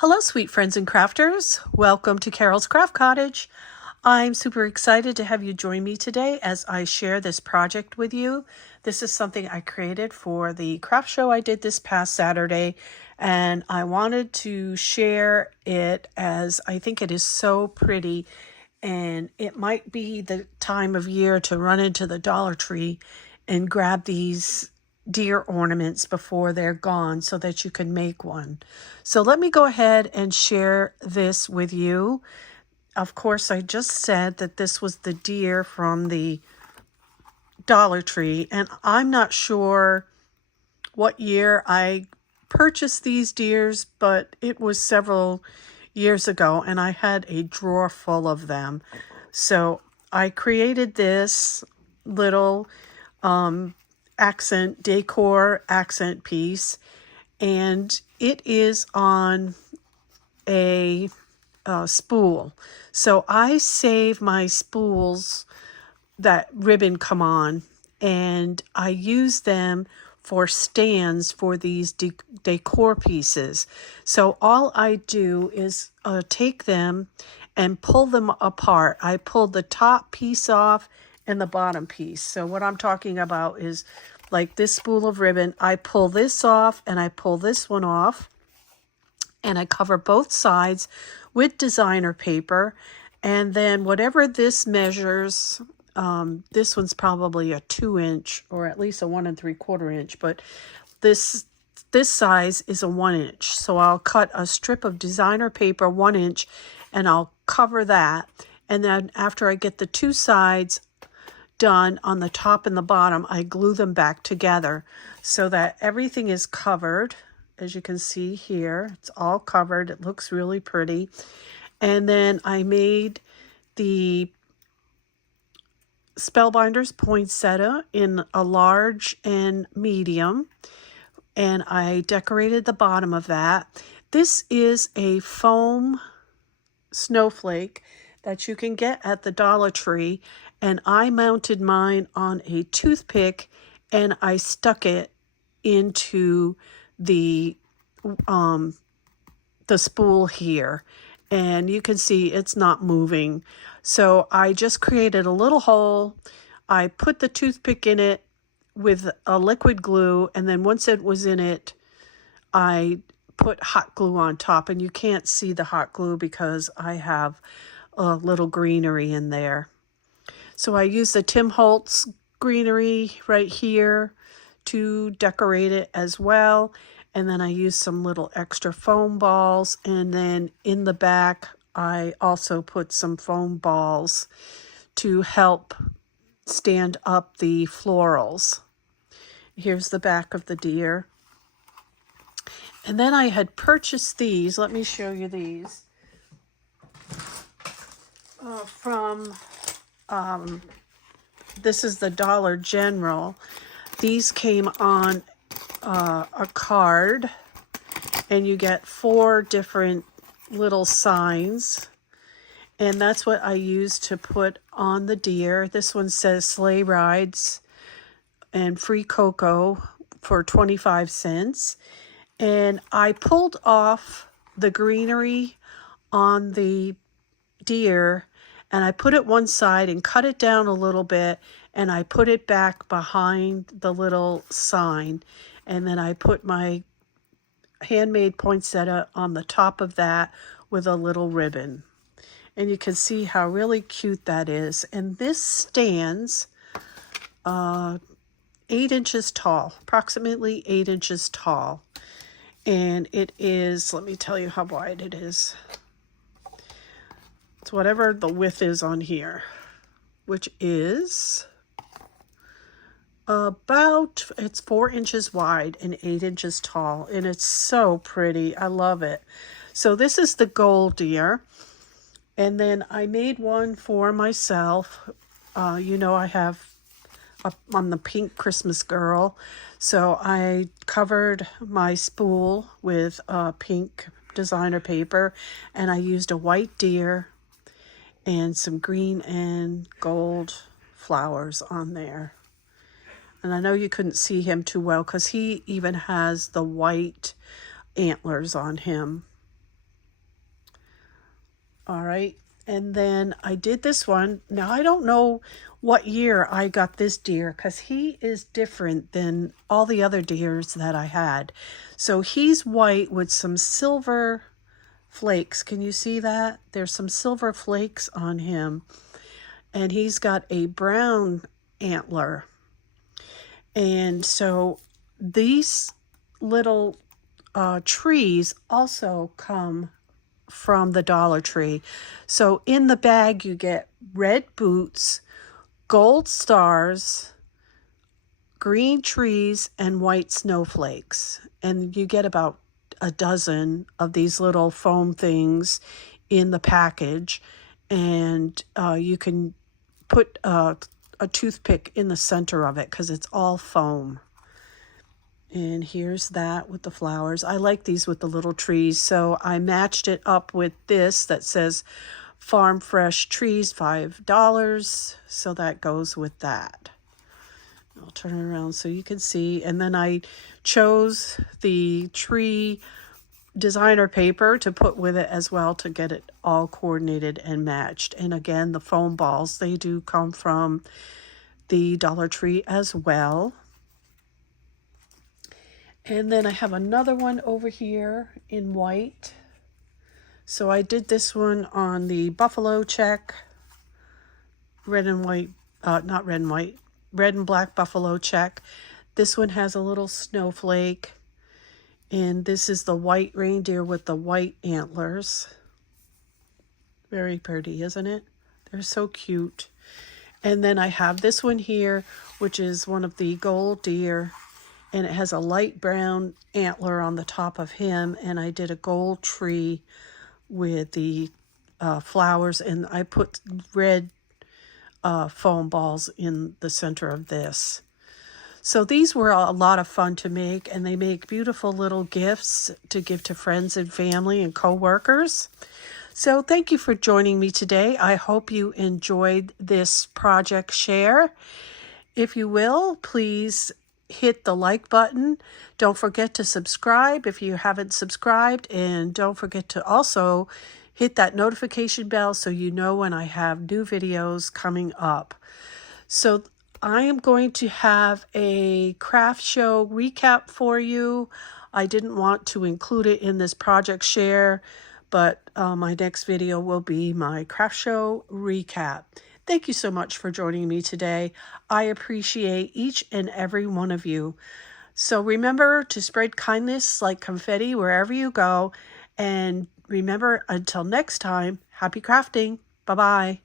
Hello, sweet friends and crafters. Welcome to Carol's Craft Cottage. I'm super excited to have you join me today as I share this project with you. This is something I created for the craft show I did this past Saturday, and I wanted to share it as I think it is so pretty, and it might be the time of year to run into the Dollar Tree and grab these deer ornaments before they're gone so that you can make one. So let me go ahead and share this with you. Of course, I just said that this was the deer from the Dollar Tree, and I'm not sure what year I purchased these deers, but it was several years ago, and I had a drawer full of them. So I created this little decor accent piece, and it is on a spool. So I save my spools that ribbon come on, and I use them for stands for these decor pieces. So all I do is take them and pull them apart. I pulled the top piece off and the bottom piece. So what I'm talking about is like this spool of ribbon. I pull this off and I pull this one off, and I cover both sides with designer paper. And then whatever this measures, this one's probably a 2-inch or at least a 1 3/4 inch, but this size is a 1-inch. So I'll cut a strip of designer paper 1-inch and I'll cover that. And then after I get the two sides done on the top and the bottom, I glue them back together so that everything is covered. As you can see here, it's all covered. It looks really pretty. And then I made the Spellbinders poinsettia in a large and medium, and I decorated the bottom of that. This is a foam snowflake that you can get at the Dollar Tree, and I mounted mine on a toothpick and I stuck it into the spool here, and you can see it's not moving. So I just created a little hole. I put the toothpick in it with a liquid glue, and then once it was in it, I put hot glue on top, and you can't see the hot glue because I have a little greenery in there. So I used the Tim Holtz greenery right here to decorate it as well. And then I used some little extra foam balls. And then in the back, I also put some foam balls to help stand up the florals. Here's the back of the deer. And then I had purchased these. Let me show you these. This is the Dollar General. These came on a card, and you get 4 different little signs, and that's what I used to put on the deer. This one says sleigh rides and free cocoa for 25 cents. And I pulled off the greenery on the deer, and I put it one side and cut it down a little bit, and I put it back behind the little sign. And then I put my handmade poinsettia on the top of that with a little ribbon. And you can see how really cute that is. And this stands 8 inches tall, approximately 8 inches tall. And it is, let me tell you how wide it is. It's whatever the width is on here, which is it's 4 inches wide and 8 inches tall, and it's so pretty. I love it. So this is the gold deer, and then I made one for myself. I have I'm the pink Christmas girl, so I covered my spool with pink designer paper, and I used a white deer and some green and gold flowers on there. And I know you couldn't see him too well because he even has the white antlers on him. All right. And then I did this one. Now, I don't know what year I got this deer because he is different than all the other deers that I had. So he's white with some silver flakes. Can you see that? There's some silver flakes on him. And he's got a brown antler. And so these little trees also come from the Dollar Tree. So in the bag you get red boots, gold stars, green trees, and white snowflakes. And you get about a dozen of these little foam things in the package. And you can put a toothpick in the center of it because it's all foam. And here's that with the flowers. I like these with the little trees, so I matched it up with this that says Farm Fresh Trees, $5. So that goes with that. I'll turn it around so you can see. And then I chose the tree designer paper to put with it as well to get it all coordinated and matched. And again, the foam balls, they do come from the Dollar Tree as well. And then I have another one over here in white. So I did this one on the buffalo check, red and white, not red and white, red and black buffalo check. This one has a little snowflake. And this is the white reindeer with the white antlers. Very pretty, isn't it? They're so cute. And then I have this one here, which is one of the gold deer. And it has a light brown antler on the top of him. And I did a gold tree with the flowers. And I put red foam balls in the center of this. So these were a lot of fun to make. And they make beautiful little gifts to give to friends and family and co-workers. So thank you for joining me today. I hope you enjoyed this project share. If you will, please hit the like button. Don't forget to subscribe if you haven't subscribed, and don't forget to also hit that notification bell so you know when I have new videos coming up. So I am going to have a craft show recap for you. I didn't want to include it in this project share, but my next video will be my craft show recap. Thank you so much for joining me today. I appreciate each and every one of you. So remember to spread kindness like confetti wherever you go. And remember, until next time, happy crafting. Bye-bye.